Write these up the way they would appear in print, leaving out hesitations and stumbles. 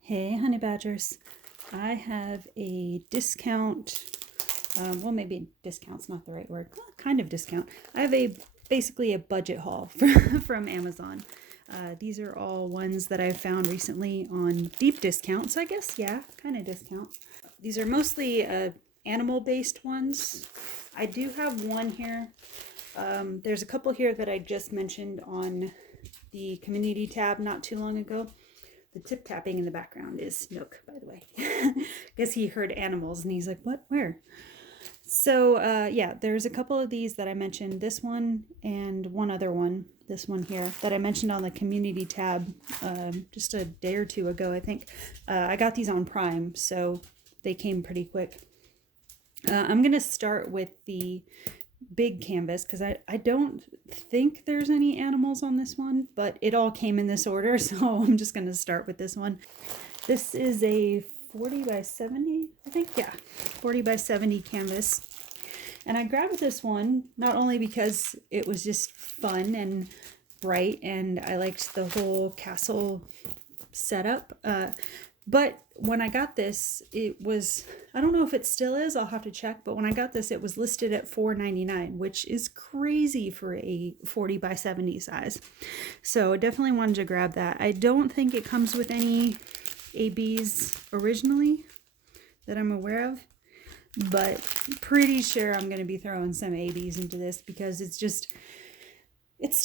Hey, honey badgers. I have a discount. Well, maybe discount's not the right word. Well, kind of discount. I have basically a budget haul from Amazon. These are all ones that I've found recently on deep discount. So I guess, yeah, kind of discount. These are mostly animal-based ones. I do have one here. There's a couple here that I just mentioned on the community tab not too long ago. The tip tapping in the background is Nook, by the way. I guess he heard animals and he's like, what? Where? So, yeah, there's a couple of these that I mentioned. This one and one other one, this one here, that I mentioned on the community tab just a day or two ago, I think. I got these on Prime, so they came pretty quick. I'm going to start with the big canvas because I don't think there's any animals on this one, but it all came in this order, so I'm just going to start with this one. This is a 40 by 70, I think. Yeah, 40 by 70 canvas. And I grabbed this one not only because it was just fun and bright and I liked the whole castle setup, but when I got this, it was, I don't know if it still is, I'll have to check, but when I got this, it was listed at $4.99, which is crazy for a 40 by 70 size. So I definitely wanted to grab that. I don't think it comes with any ABs originally that I'm aware of, but pretty sure I'm going to be throwing some ABs into this because it's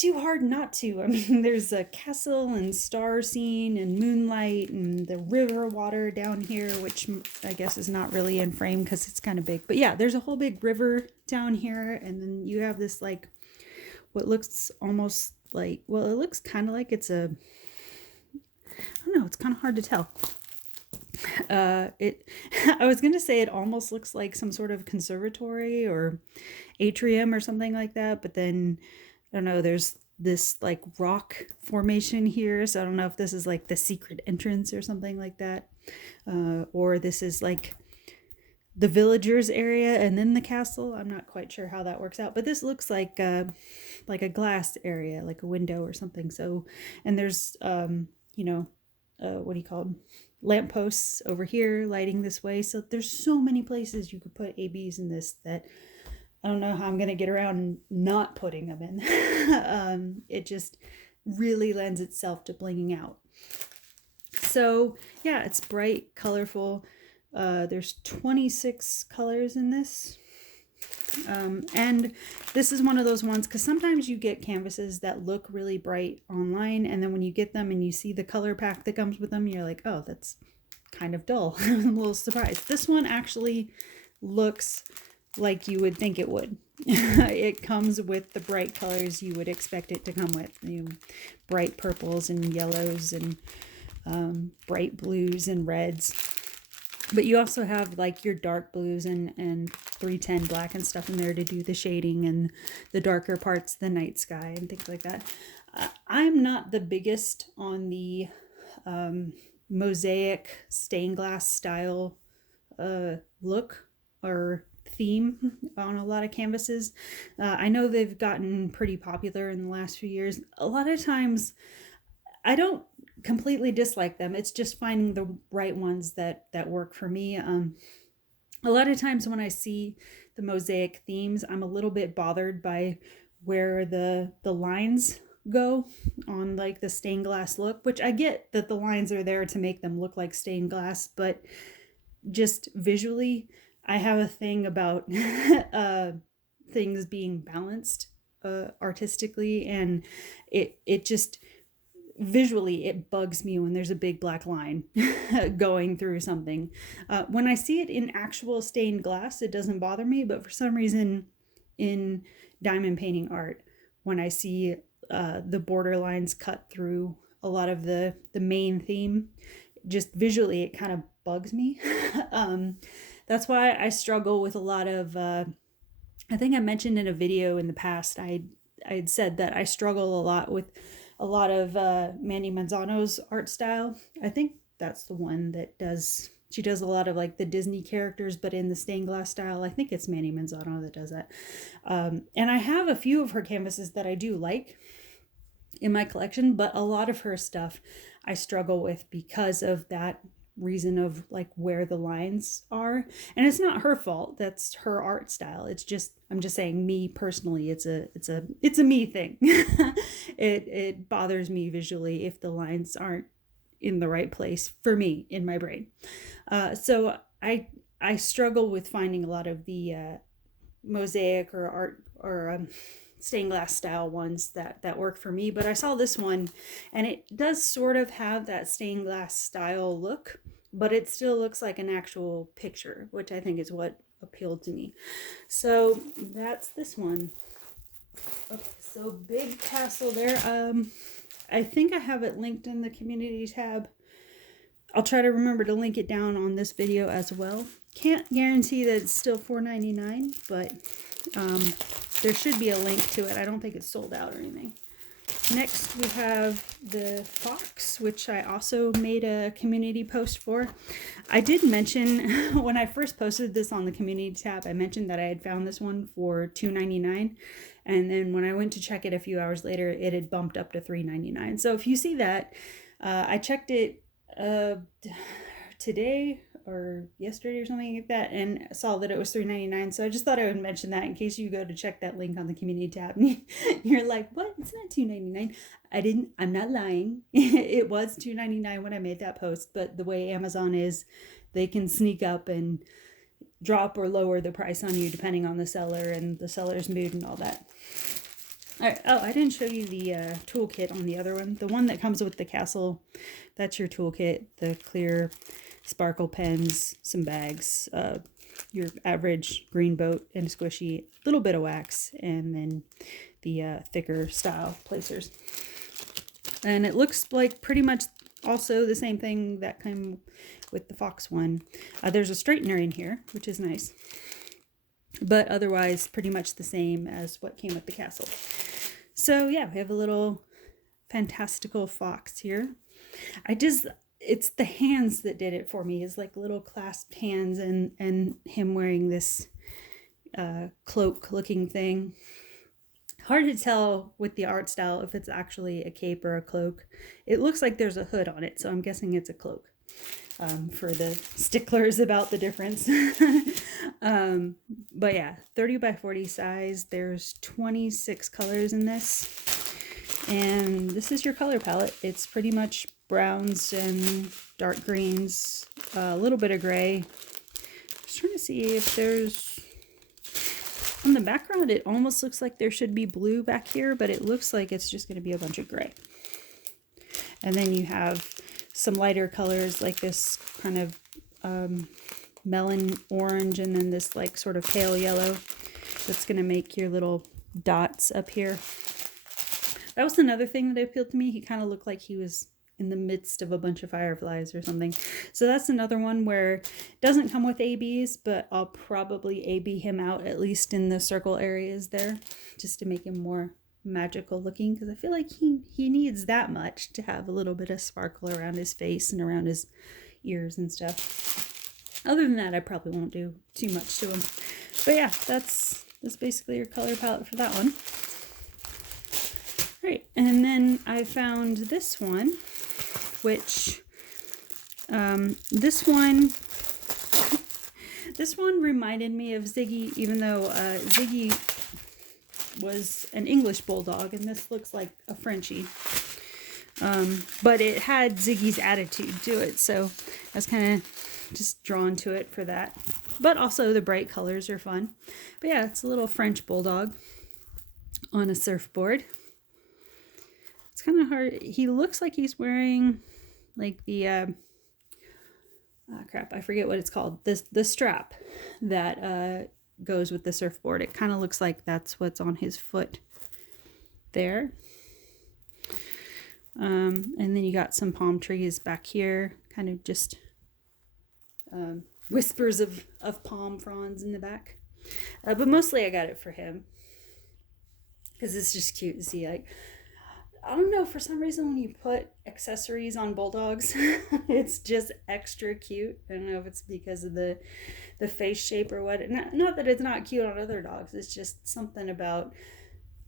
too hard not to. I mean, there's a castle and star scene and moonlight and the river water down here, which I guess is not really in frame because it's kind of big. But yeah, there's a whole big river down here. And then you have this like, what looks almost like, well, it looks kind of like it's I don't know, it's kind of hard to tell. I was going to say it almost looks like some sort of conservatory or atrium or something like that. But then I don't know, there's this like rock formation here. So I don't know if this is like the secret entrance or something like that. Or this is like the villagers area and then the castle. I'm not quite sure how that works out, but this looks like a glass area, like a window or something. So, and there's, you know, what do you call them? Lampposts over here lighting this way. So there's so many places you could put ABs in this that I don't know how I'm going to get around not putting them in. It just really lends itself to blinging out. So yeah, it's bright, colorful. There's 26 colors in this. And this is one of those ones because sometimes you get canvases that look really bright online, and then when you get them and you see the color pack that comes with them, you're like, oh, that's kind of dull. I'm a little surprised. This one actually looks like you would think it would. It comes with the bright colors you would expect it to come with. Bright purples and yellows and bright blues and reds. But you also have like your dark blues and 310 black and stuff in there to do the shading and the darker parts, the night sky and things like that. I'm not the biggest on the mosaic stained glass style look or theme on a lot of canvases. I know they've gotten pretty popular in the last few years. A lot of times I don't completely dislike them. It's just finding the right ones that work for me. A lot of times when I see the mosaic themes, I'm a little bit bothered by where the lines go on like the stained glass look, which I get that the lines are there to make them look like stained glass, but just visually, I have a thing about things being balanced artistically, and it just visually it bugs me when there's a big black line going through something. When I see it in actual stained glass, it doesn't bother me, but for some reason in diamond painting art, when I see the border lines cut through a lot of the main theme, just visually it kind of bugs me. That's why I struggle with a lot of I think I mentioned in a video in the past, I had said that I struggle a lot with a lot of Mandy Manzano's art style. I think that's the one that she does a lot of like the Disney characters, but in the stained glass style. I think it's Mandy Manzano that does that. And I have a few of her canvases that I do like. in my collection, but a lot of her stuff I struggle with because of that reason of like where the lines are. And it's not her fault. That's her art style. It's just, I'm just saying, me personally, it's a me thing. It bothers me visually if the lines aren't in the right place for me in my brain. So I struggle with finding a lot of the mosaic or art or stained glass style ones that work for me. But I saw this one, and it does sort of have that stained glass style look, but it still looks like an actual picture, which I think is what appealed to me. So that's this one. Okay, so big castle there. I think I have it linked in the community tab. I'll try to remember to link it down on this video as well. Can't guarantee that it's still $4.99, but there should be a link to it. I don't think it's sold out or anything. Next, we have the fox, which I also made a community post for. I did mention when I first posted this on the community tab, I mentioned that I had found this one for $2.99. And then when I went to check it a few hours later, it had bumped up to $3.99. So if you see that, I checked it today or yesterday or something like that, and saw that it was $3.99. So I just thought I would mention that in case you go to check that link on the community tab and you're like, what? It's not $2.99. I'm not lying. It was $2.99 when I made that post, but the way Amazon is, they can sneak up and drop or lower the price on you depending on the seller and the seller's mood and all that. All right. Oh, I didn't show you the toolkit on the other one. The one that comes with the castle, that's your toolkit. The clear sparkle pens, some bags, your average green boat and a squishy, little bit of wax, and then the thicker style placers. And it looks like pretty much also the same thing that came with the fox one. There's a straightener in here, which is nice. But otherwise pretty much the same as what came with the castle. So yeah, we have a little fantastical fox here. It's the hands that did it for me. It's like little clasped hands and him wearing this cloak looking thing. Hard to tell with the art style if it's actually a cape or a cloak. It looks like there's a hood on it, so I'm guessing it's a cloak. For the sticklers about the difference. But yeah, 30 by 40 size. There's 26 colors in this. And this is your color palette. It's pretty much browns and dark greens, a little bit of gray. Just trying to see if there's... On the background, it almost looks like there should be blue back here, but it looks like it's just going to be a bunch of gray. And then you have some lighter colors like this kind of melon orange, and then this like sort of pale yellow that's going to make your little dots up here. That was another thing that appealed to me. He kind of looked like he was in the midst of a bunch of fireflies or something. So that's another one where it doesn't come with ABs, but I'll probably AB him out at least in the circle areas there just to make him more magical looking, because I feel like he needs that much to have a little bit of sparkle around his face and around his ears and stuff. Other than that, I probably won't do too much to him. But yeah, that's basically your color palette for that one. Right, and then I found this one, which this one reminded me of Ziggy, even though Ziggy was an English bulldog, and this looks like a Frenchie. But it had Ziggy's attitude to it, so I was kind of just drawn to it for that. But also the bright colors are fun. But yeah, it's a little French bulldog on a surfboard. It's kind of hard. He looks like he's wearing like the crap, I forget what it's called. The strap that goes with the surfboard. It kind of looks like that's what's on his foot there. And then you got some palm trees back here, kind of just whispers of palm fronds in the back. But mostly I got it for him because it's just cute to see. Like, I don't know, for some reason when you put accessories on bulldogs, it's just extra cute. I don't know if it's because of the face shape or what. Not that it's not cute on other dogs. It's just something about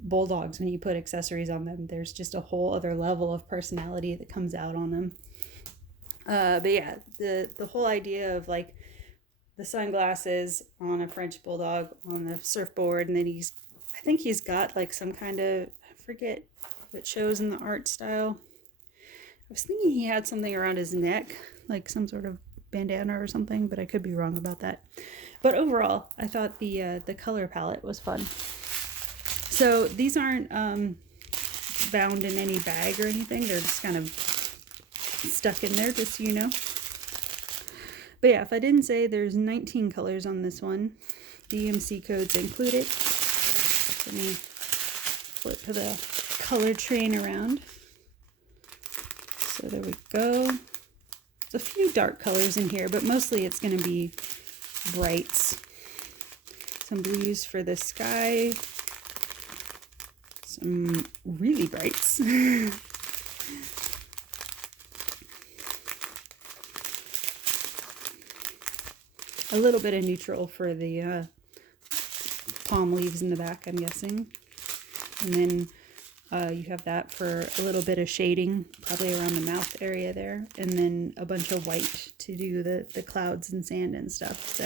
bulldogs, when you put accessories on them, there's just a whole other level of personality that comes out on them. But yeah, the whole idea of like the sunglasses on a French bulldog on the surfboard, and then I think he's got like some kind of, I forget what shows in the art style. I was thinking he had something around his neck, like some sort of bandana or something, but I could be wrong about that. But overall, I thought the color palette was fun. So these aren't bound in any bag or anything. They're just kind of stuck in there, just so you know. But yeah, if I didn't say, there's 19 colors on this one. DMC codes included. Let me flip the color train around. So there we go. There's a few dark colors in here, but mostly it's going to be brights. Some blues for the sky. Some really brights. A little bit of neutral for the palm leaves in the back, I'm guessing. And then you have that for a little bit of shading, probably around the mouth area there. And then a bunch of white to do the clouds and sand and stuff. So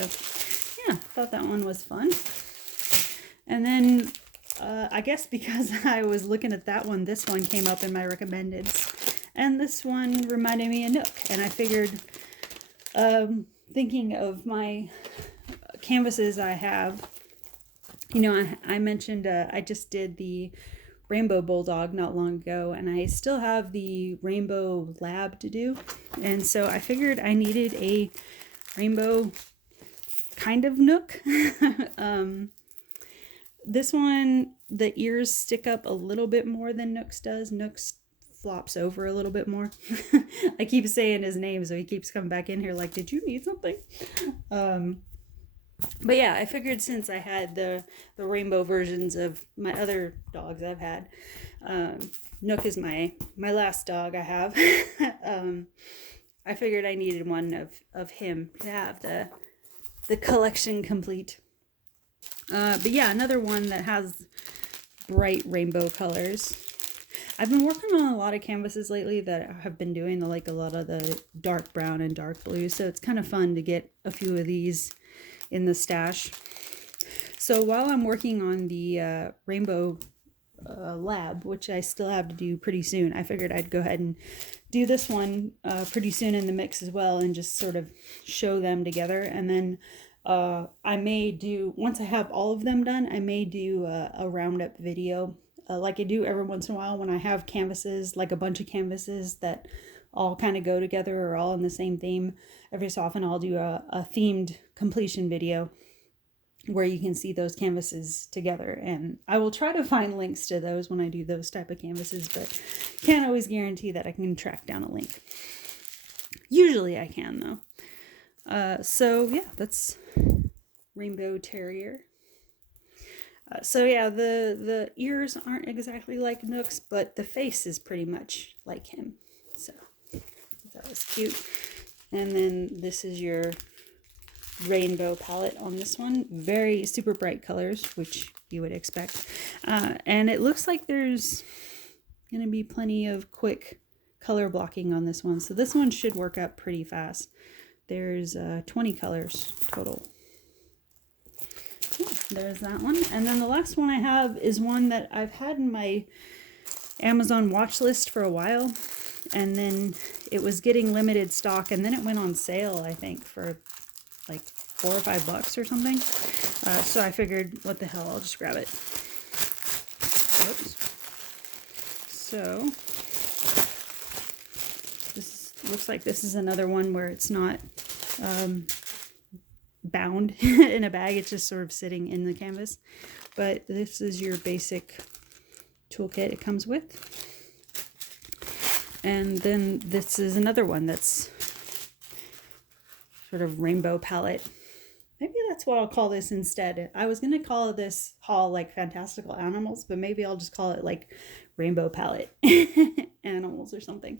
yeah, thought that one was fun. And then I guess because I was looking at that one, this one came up in my recommendeds. And this one reminded me of Nook. And I figured, thinking of my canvases I have, you know, I mentioned I just did the Rainbow Bulldog not long ago, and I still have the Rainbow Lab to do. And so I figured I needed a rainbow kind of Nook. This one, the ears stick up a little bit more than Nook's does. Nook's flops over a little bit more. I keep saying his name, so he keeps coming back in here like, did you need something? But yeah, I figured since I had the rainbow versions of my other dogs I've had, Nook is my last dog I have. I figured I needed one of him to have the collection complete. But yeah, another one that has bright rainbow colors. I've been working on a lot of canvases lately that have been doing a lot of the dark brown and dark blue, so it's kind of fun to get a few of these in the stash. So while I'm working on the Rainbow Lab, which I still have to do pretty soon, I figured I'd go ahead and do this one pretty soon in the mix as well, and just sort of show them together. And then I may do, once I have all of them done, I may do a roundup video like I do every once in a while when I have canvases, like a bunch of canvases that all kind of go together or all in the same theme. Every so often I'll do a themed completion video where you can see those canvases together, and I will try to find links to those when I do those type of canvases, but can't always guarantee that I can track down a link. Usually I can though. So yeah, that's Rainbow Terrier. So yeah, the ears aren't exactly like Nook's, but the face is pretty much like him. So that was cute. And then this is your rainbow palette on this one. Very super bright colors, which you would expect. And it looks like there's going to be plenty of quick color blocking on this one. So this one should work up pretty fast. There's 20 colors total. Yeah, there's that one. And then the last one I have is one that I've had in my Amazon watch list for a while. And then it was getting limited stock, and then it went on sale, I think, for like $4 or $5 or something. So I figured, what the hell, I'll just grab it. Oops. So this looks like this is another one where it's not bound in a bag. It's just sort of sitting in the canvas. But this is your basic toolkit it comes with. And then this is another one that's sort of rainbow palette. Maybe that's what I'll call this instead. I was going to call this haul like Fantastical Animals, but maybe I'll just call it like Rainbow Palette Animals or something.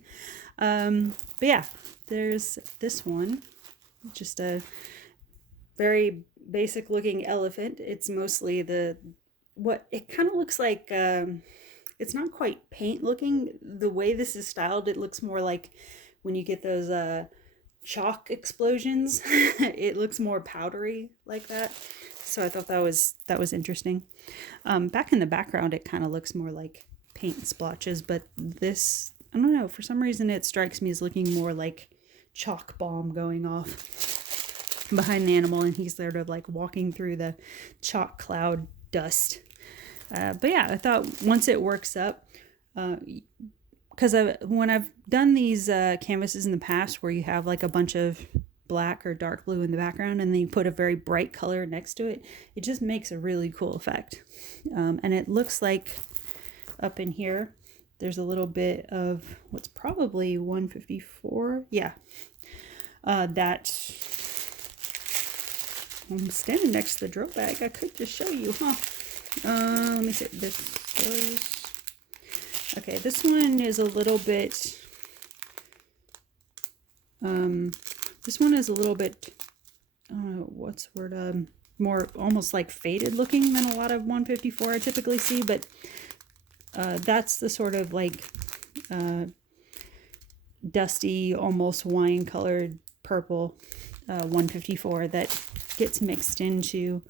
But yeah, there's this one. Just a very basic looking elephant. It's mostly the what it kind of looks like. It's not quite paint looking. The way this is styled, it looks more like when you get those chalk explosions. It looks more powdery like that. So I thought that was interesting. Back in the background, it kind of looks more like paint splotches, but this, I don't know, for some reason it strikes me as looking more like chalk bomb going off behind the animal, and he's there to like walking through the chalk cloud dust. But yeah, I thought once it works up, because when I've done these canvases in the past where you have like a bunch of black or dark blue in the background and then you put a very bright color next to it, it just makes a really cool effect. And it looks like up in here there's a little bit of what's probably 154. Yeah. That I'm standing next to the drill bag. I could just show you, huh? Let me see. This goes. Okay, this one is a little bit. This one is a little bit. I don't know what's the word. More almost like faded looking than a lot of 154 I typically see, but that's the sort of like dusty, almost wine colored purple 154 that gets mixed into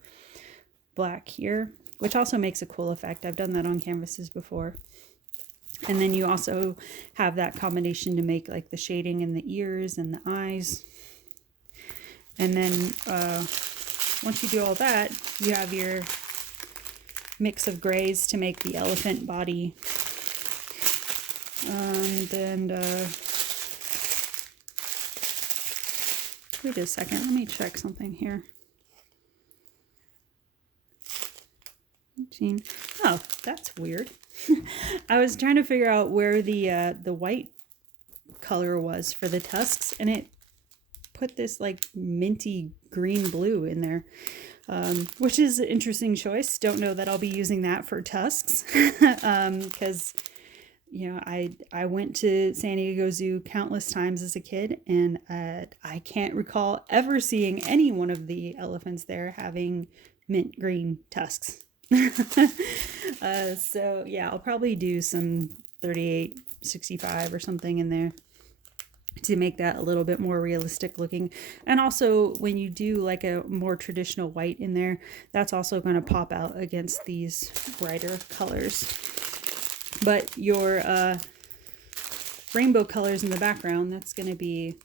black here, which also makes a cool effect. I've done that on canvases before. And then you also have that combination to make like the shading in the ears and the eyes. And then once you do all that, you have your mix of grays to make the elephant body. And wait a second, let me check something here. Oh, that's weird. I was trying to figure out where the white color was for the tusks, and it put this like minty green blue in there, which is an interesting choice. Don't know that I'll be using that for tusks, because you know I went to San Diego Zoo countless times as a kid, and I can't recall ever seeing any one of the elephants there having mint green tusks. So yeah, I'll probably do some 3865 or something in there to make that a little bit more realistic looking. And also when you do like a more traditional white in there, that's also going to pop out against these brighter colors. But your rainbow colors in the background, that's going to be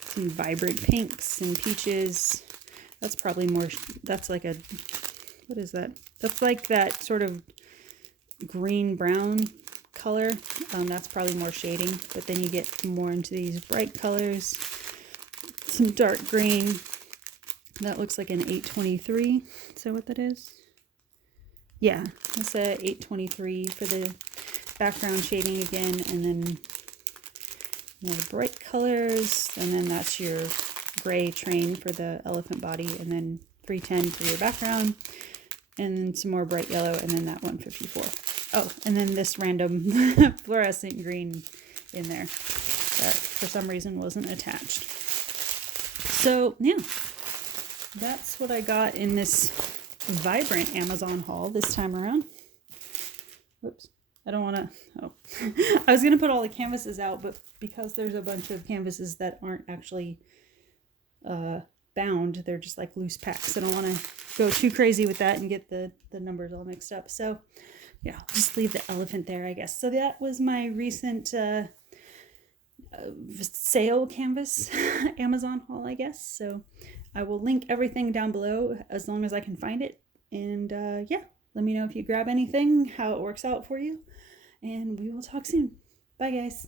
some vibrant pinks and peaches. That's probably more, that's like a, what is that? That's like that sort of green brown color. That's probably more shading, but then you get more into these bright colors. Some dark green. That looks like an 823. Is that what that is? Yeah, that's a 823 for the background shading again, and then more bright colors, and then that's your gray train for the elephant body, and then 310 for your background, and then some more bright yellow, and then that 154. Oh, and then this random fluorescent green in there that for some reason wasn't attached. So yeah, that's what I got in this vibrant Amazon haul this time around. Whoops. I don't want to, oh, I was going to put all the canvases out, but because there's a bunch of canvases that aren't actually bound, they're just like loose packs. I don't want to go too crazy with that and get the numbers all mixed up. So yeah, I'll just leave the elephant there, I guess. So that was my recent sale canvas Amazon haul, I guess. So I will link everything down below as long as I can find it. And yeah, let me know if you grab anything, how it works out for you. And we will talk soon. Bye, guys.